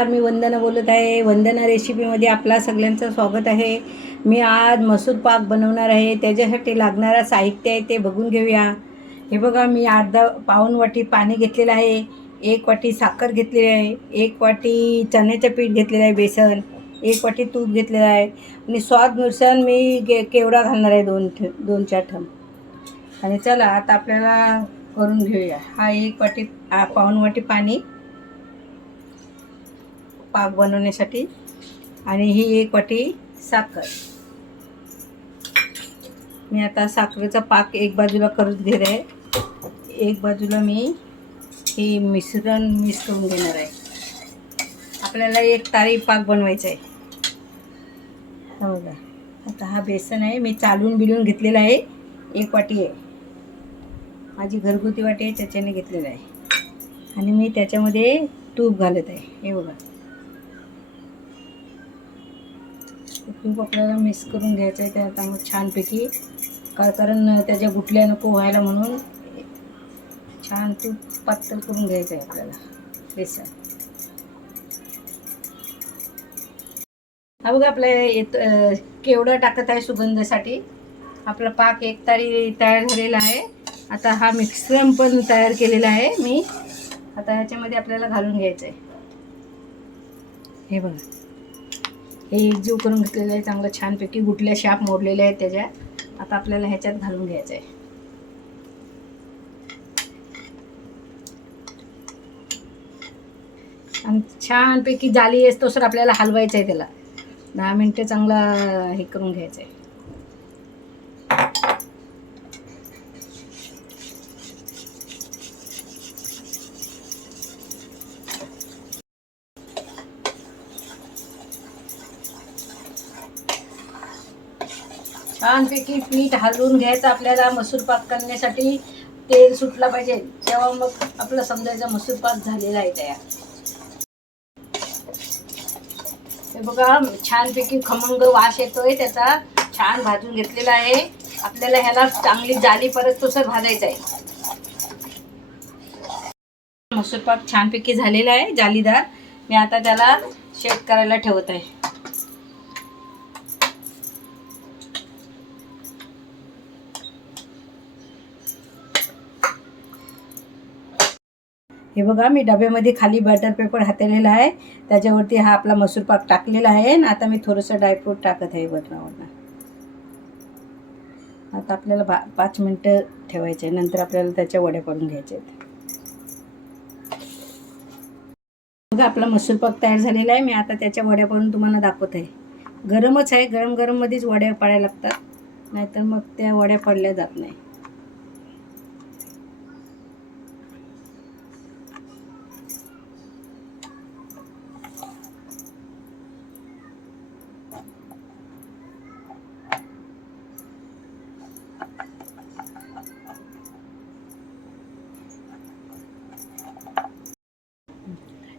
मी वंदना बोलत आहे. वंदना रेसिपीमध्ये आपला सगळ्यांचं स्वागत आहे. मी आज मसूर पाक बनवणार आहे. त्याच्यासाठी लागणारं साहित्य आहे ते बघून घेऊया. हे बघा, मी पाऊण वाटी पाणी घेतलेलं आहे, 1 वाटी साखर घेतलेली आहे, 1 वाटी चण्याचं पीठ घेतलेलं आहे, बेसन, 1 वाटी तूप घेतलेलं आहे आणि स्वादनुसार मी केवडा घालणार आहे, 2-4 थेंब. आणि चला आता आपल्याला करून घेऊया. हा 1 वाटी पाऊण वाटी पाणी पाक बनवण्यासाठी आणि ही 1 वाटी साखर. मी आता साखरेचा पाक एक बाजूला करून घेत आहे, एक बाजूला मी हे मिश्रण मिक्स करून घेणार आहे. आपल्याला एक तारी पाक बनवायचा आहे. बघा, आता हा बेसन आहे, मी चालून बिलून घेतलेला आहे, 1 वाटी आहे, माझी घरगुती वाटी आहे त्याच्याने घेतलेला आहे. आणि मी त्याच्यामध्ये तूप घालत आहे. हे बघा, तूप आपल्याला मिक्स करून घ्यायचं आहे. त्यात मग छानपैकी कारण त्याच्या गुठल्या नको व्हायला म्हणून छान तूप पातळ करून घ्यायचं आहे आपल्याला बेसन. हा बघा, आपल्या केवढा टाकत आहे सुगंधासाठी. आपला पाक एक तारी तयार झालेला आहे. आता हा मिश्रण पण तयार केलेला आहे मी. आता ह्याच्यामध्ये आपल्याला घालून घ्यायचं आहे. हे बघा, हे एकजीव करून घेतलेलं आहे चांगलं, छानपैकी गुटल्या शाप मोडलेल्या आहेत त्याच्या. आता आपल्याला ह्याच्यात घालून घ्यायचं आहे. आणि छानपैकी जाली असतो सर आपल्याला हलवायचं आहे. त्याला 10 मिनटं चांगला हे करून घ्यायचं आहे. छानपैकी पीठ हलवून घ्यायचं आपल्याला. मसूर पाक करण्यासाठी तेल सुटला पाहिजे, तेव्हा मग आपलं समजायचं मसूर पाक झालेला आहे तयार. हे बघा, छानपैकी खमंग वास येतोय त्याचा, छान भाजून घेतलेला आहे. आपल्याला ह्याला चांगली जाली परत तसं भाजायचं आहे. मसूर पाक छानपैकी झालेला आहे, जालीदार. मी आता त्याला शेक करायला ठेवत आहे. हे बघा, मी डब्यामध्ये खाली बटर पेपर हातलेला आहे, त्याच्यावरती हा आपला मसूर पाक टाकलेला आहे. आणि आता मी थोडंसं ड्रायफ्रूट टाकत आहे बटरावरनं. आता आपल्याला 5 मिनटं ठेवायचे आहे, नंतर आपल्याला त्याच्या वड्या करून घ्यायच्या आहेत. बघा, आपला मसूर पाक तयार झालेला आहे. मी आता त्याच्या वड्या करून तुम्हाला दाखवत आहे. गरमच आहे, गरम गरममध्येच वड्या पाडायला लागतात, नाहीतर मग त्या वड्या पडल्या जात नाही.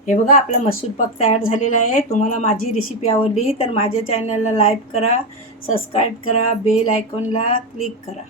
हे बघा, आपला मसूर पाक तयार झालेला आहे. तुम्हाला माझी रेसिपी आवडली तर माझ्या चॅनलला लाईक करा, सबस्क्राईब करा, बेल आयकॉनला क्लिक करा.